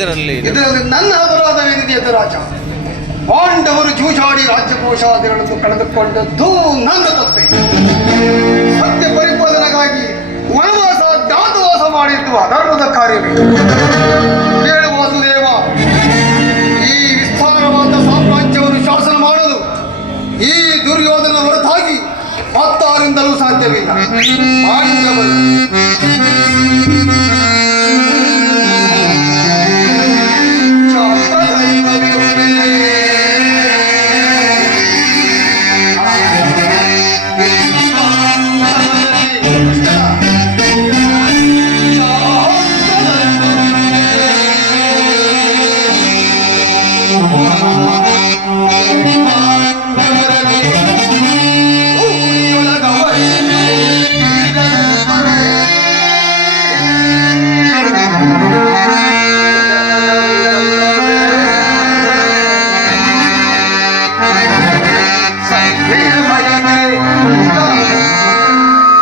ಇದರಲ್ಲಿ ನನ್ನ ಅಪರಾಧವೇನಿದೆ ರಾಜ? ಪಾಂಡವರು ಜೂಜಾಡಿ ರಾಜ್ಯಕೋಶಾದಿಗಳನ್ನು ಕಳೆದುಕೊಂಡದ್ದು ನನ್ನ ತಪ್ಪೆ. ಸತ್ಯ ಪರಿಪಾಲನೆಗಾಗಿ ವನವಾಸ ಜ್ಞಾತವಾಸ ಮಾಡಿದ್ದು ಅಧರ್ಮದ ಕಾರ್ಯವೇ. ಕೇಳು ವಾಸುದೇವ, ಈ ವಿಸ್ತಾರವಾದ ಸಾಮ್ರಾಜ್ಯವನ್ನು ಶಾಸನ ಮಾಡಲು ಈ ದುರ್ಯೋಧನ ಹೊರತಾಗಿ ಮತ್ತಾರಿಂದಲೂ ಸಾಧ್ಯವಿಲ್ಲ. ಪಾಂಡವರು Oh